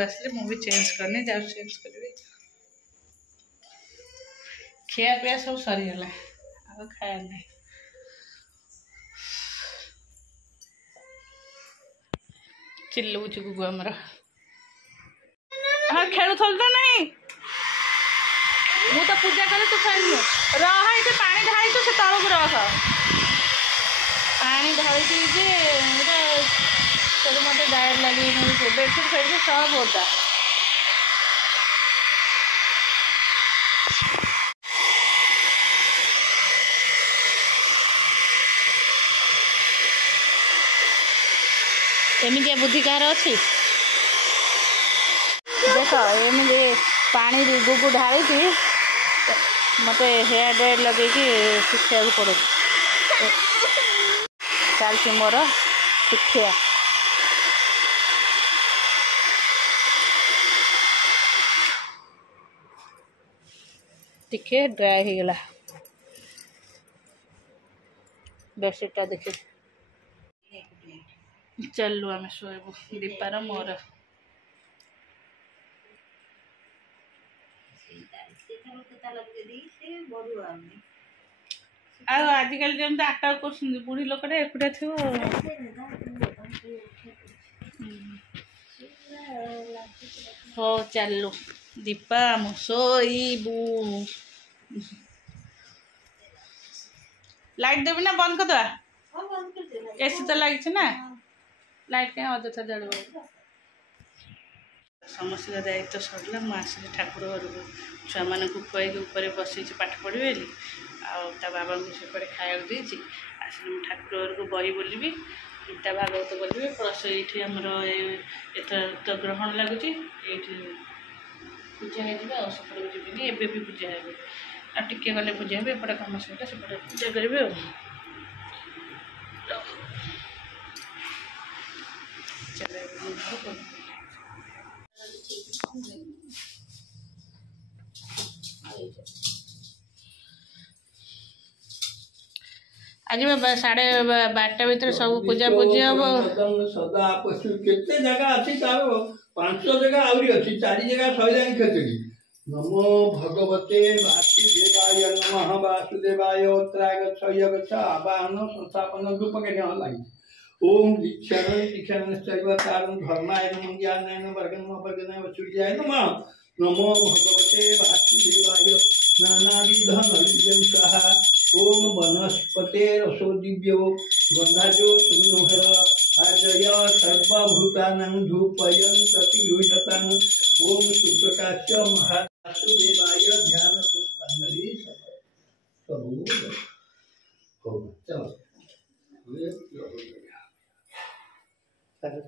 सब आसले मुझे चेंज करनी जा चेंज करी खिया पिया सब सरीगला आ खाया ना चिल्लुच गुगु आमर हाँ खेलु थल तो नहीं मु तो पूजा करे तू खाई रह ये पानी ढाई तो से तलक रख पानी ढाई मत डायर लगे बेडसीट फेडसीट सब होता एमती बुद्धि कार अच्छी देख एमती पानी गुगु ढाली मत हेयर ड्रायर लगे शिखा पड़े चलती मोर शिखा टिके ड्राई हो गला बेडसीटा देखी चलू आम शोबू दीपार मोर आजिकल जमी आटा कर बुढ़ी लोक एकुटिया थी हो चलू दीपा मु शोबू लाइट देवी ना बंद करदे एसी तो लगी ना लाइट कहीं अଯଥା जल समस्त दायित्व सरला मुझे ठाकुर घर को छुआ मान खुआई ऊपर बसई पाठ पढ़े आ बाबा को सेपटे खाया देती आसिक ठाकुर घर को बही बोलि गीता भागवत बोलि प्लस ये आमर तो ग्रहण लगुच ये पूजा हो सेपट को जीवन एवं भी पूजा हे आ टे गले पूजा हे एपटे कम सहित सेपटे पूजा करेंगे आज 12:30 भीतर सब पूजा पूजी हम सदा पशु केते जगह अछि तार 5 जगह आउरी अछि 4 जगह सहिला खेचड़ी नमो भगवते वासुदेवाय नमः वासुदेवाय त्राग छय गछ आवाहन संस्थापन रूप के न लागि ओम दीक्षारण सर्व कारण धर्माय नमः ज्ञानाय वर्गनाय वसुर्याय नमः नमो भगवते वासुदेवाय नानाविध नैवेद्यं स्वाहा ओम वनस्पते रसो दिव्यो गंधाजो सुनोहर आर्य सर्वभूतानां धूपयं प्रतिगृह्यतां ओम सुप्रकाश्य महावासुदेवाय ध्यान पुष्पांजलि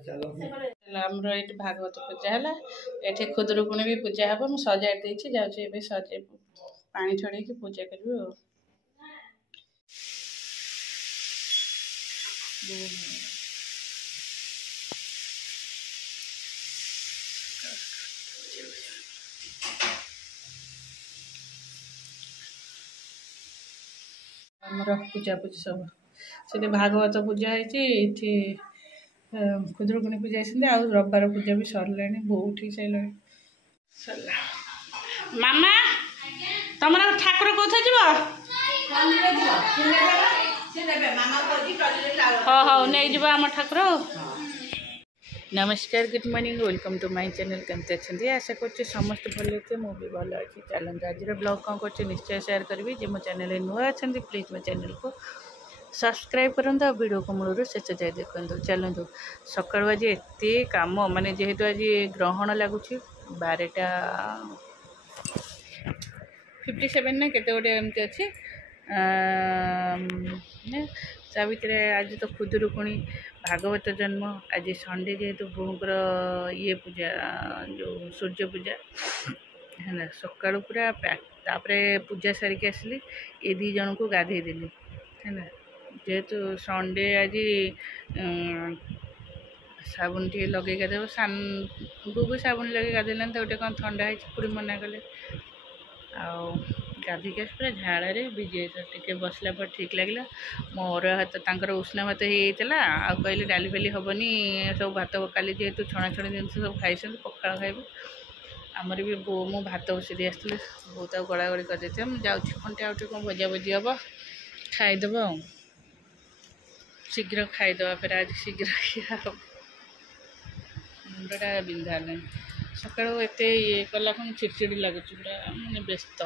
चलो ये भागवत पूजा है ये खुदरुकुणी भी पूजा हे मुझे सजाई देती जाऊँ सजे पानी छड़े पूजा करी आमर पूजा पूजी सब से भागवत पूजा है खुदरुकुणी पूजा आ रविवार पूजा भी सरला बहुत उठी सारे सरला मामा तुम ठाकुर कौन जीव हाँ हाँ नहीं जीव आम ठाकुर नमस्कार good morning welcome to my channel केमती अच्छे आशा कर समस्त भल थे मुझे भल अच्छी चलते आज ब्लॉग कौन कर निश्चय शेयर करी जे मो चैनल नुआ अच्छा प्लीज मो चैनल को सब्सक्राइब करते वीडियो को मूल शेष जाए देखते चलतु सकाल आज एत कम माने जेहेतु आज ग्रहण लगुच 12टा 57 ना केते गोटे एमती अच्छे ता भर आज तो खुदरुकुणी भागवत जन्म आज संडे जेहेतु बोहर ये पूजा जो सूर्य पूजा है सका पूरा तापर पूजा सारिक आसली ये 2 जन को गाधे देली है जेहेतु संडे आज साबुन टे लगे गाधे सान गुगु साबुन लगे गाधेलान तो गोटे कौन ठंडा है पूरी मना कले गाधिक पूरा झाड़े भिजे टे बसला पर ठीक लगे मोर हाथ तर उष्णा भात होता आ कहले डाली फाली हेनी सब भात काली जेहतु छणाछणी जिन सब खाई पखाड़ खाइबू आमर भी बो मो भात बसई दी आसती बो तो गड़ा गड़ी करते मुझे खंटे आउटे कौन भजा भजी हम खाईदेव आ शीघ्र खाईदे फिर आज शीघ्र खिया मुंडा बिंधा ना सका एत ये कला चिड़चिड़ी लगुच पूरा मैंने व्यस्त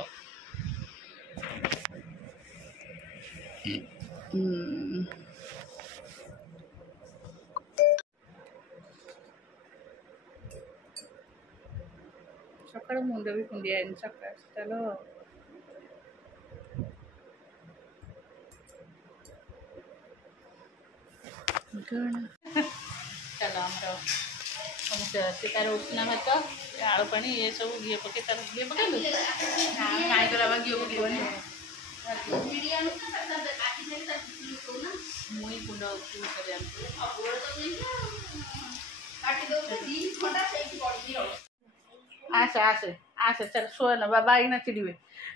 सका मुंड भी कुंडिया सका चलो चलो समस्ते तार उष्णा भात आलू पानी ये सब घी पके तार घी पकेलु खाई गला घी पकेबनी मुई कुंड आसे आसे आसे चल शो ना बाबा आईना चिड़े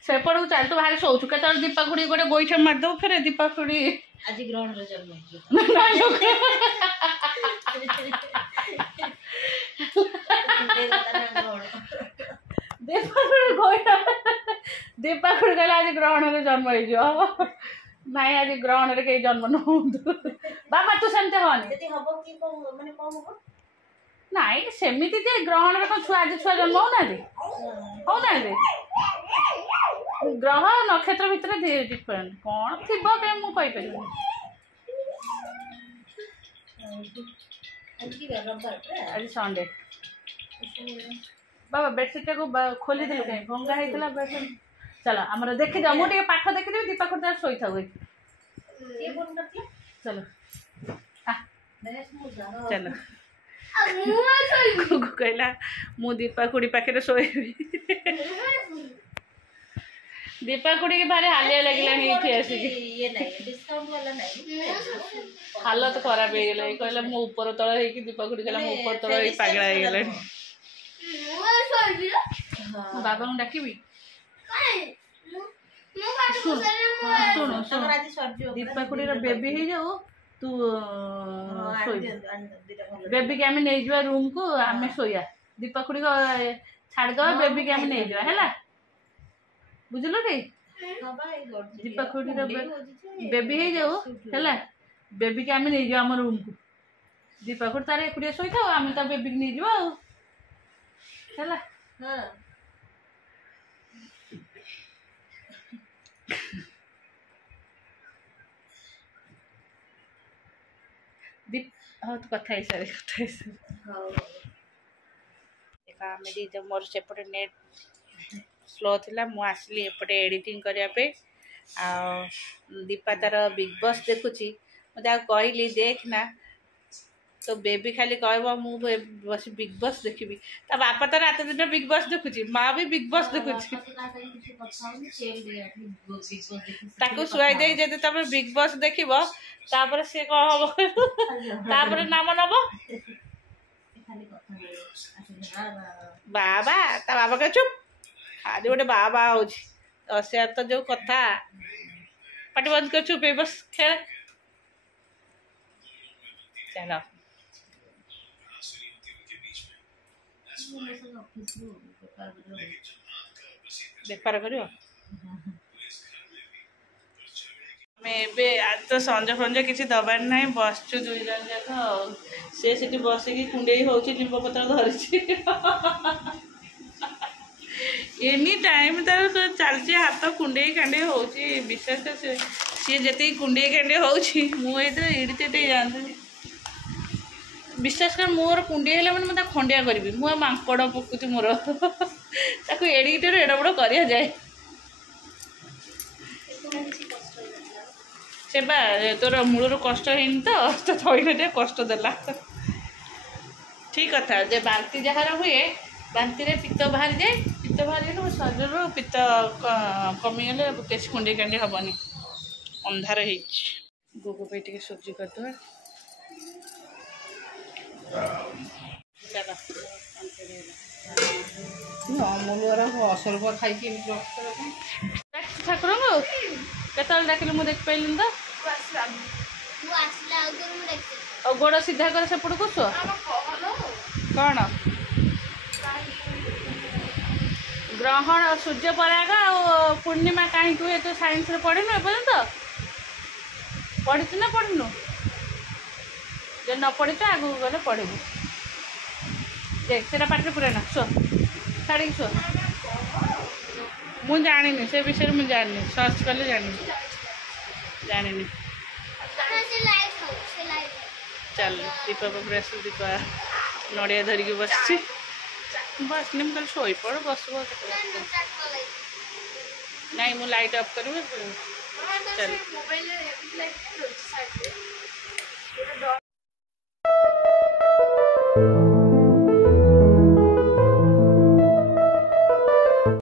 से पड़ू चल तू भारी शोचु के दीपा खुड़ी गोटे गोईठा मारदेव फिर दीपा खुड़ी आज ग्रहण रे जन्म दीपा खुड़ी कहला आज ग्रहण रे जन्म हो नाई आज ग्रहण रे कहीं जन्म न बाबा तू सेमते हनी माने कौन हो नाई सेमिति जे ग्रहण रे छुआ आज छुआ जन्म हो ना ग्रह नक्षत्र भितर डिफरेंट कौन थी मुझे आज संडे बाबा बेडसीट को खोली दिल कहीं भंगा होता बेडसीट चलो आमर देखी जाओ मुझे पाठ देखी दीपा खुद शोई था चलो चलो कहला मु दीपा खुड़ी पाखे शोबी दीपा खुड़ी की भारी हालिया लगे हालत खराब हो गला कहला मु ऊपर तल हो दीपा खुड़ी कहला मु ऊपर तल हो पागला हो गला बाबा को डाकिबी सुन सुन दीपा खुड़ी बेबी हो जाऊ तू बेबी के आम नहीं जा रूम को आम शोया दीपा खुड़ी को छाड़द बेबी के आम नहीं जा है बुझल टी दीपा खुड़ी बेबी हो जाऊ है बेबी के आम नहीं जा आम रूम को दीपा खुड़ी तार एक शोई था आम तो बेबी नहीं जा हाँ तो कथा ही सारे आम दी मोर सेपटे नेट स्लो थिला मु आसली एपटे एडिटिंग करने आ दीपा तार बिग बॉस देखुची मत कहली देखना तो बेबी खाली कह मु बस बिग बॉस देखी ता बापा तो रात दिन बिग बॉस देखुची माँ भी बिग बॉस देखुची ताको शुआई दे जदि तब बिग बॉस देखिब तापर से कौन हम तापर नाम नब बाबा ता बाबा कह चुप खाली गोटे बाबा हो तो जो कथा पाटी बंद कर चुप बस खेल चलो बेपार कर आज तो संज फंज किसी दबार ना बसचु दुई जन जाक सी बसिकी कुंडे होम्ब पत्र धरी एनी टाइम तार चलती हाथ कुंडे कांडे हो विश्वास सी जी कुंडे कांडे होड़ते जानते विश्वास कर मोर कुंडे है मैंने मतलब खंडिया करी मुझे मांकड़ प्रकृति मोर एडिटर एड़ बड़ कर जाए से बा तोर मूल कष्ट है तो थोड़े कष्ट देला ठीक कथा जे बांति जार हुए बांति पित्त बाहरी जाए पित्त बाहरी गले शरीर पित्त कमीगले बेस कुंडे कांडे हेनी अंधार गोगो पे टे सब्जी करदे अमूल असर्व खाई देखी ठाकुर को केतल डाकिल मुझे देख पाइल तो और गोड़ सीधा कर सेपट को शो कौन ग्रहण और सूर्य पराग और पूर्णिमा कहीं हुए तो साइंस रे पढ़िनु एपर्यंत पढ़ी ना पढ़िनु जो न पढ़ी तो आगू गले पढ़ू देख से पाठ पुराना शो छाड़ी शो मुझे जानी से विषय मुझे जानी सर्च कले जानी चल दीपा पास दीपा नड़िया धरिकी बस बस नहीं कल शोई पड़ बस नहीं मु लाइट ऑफ करी चल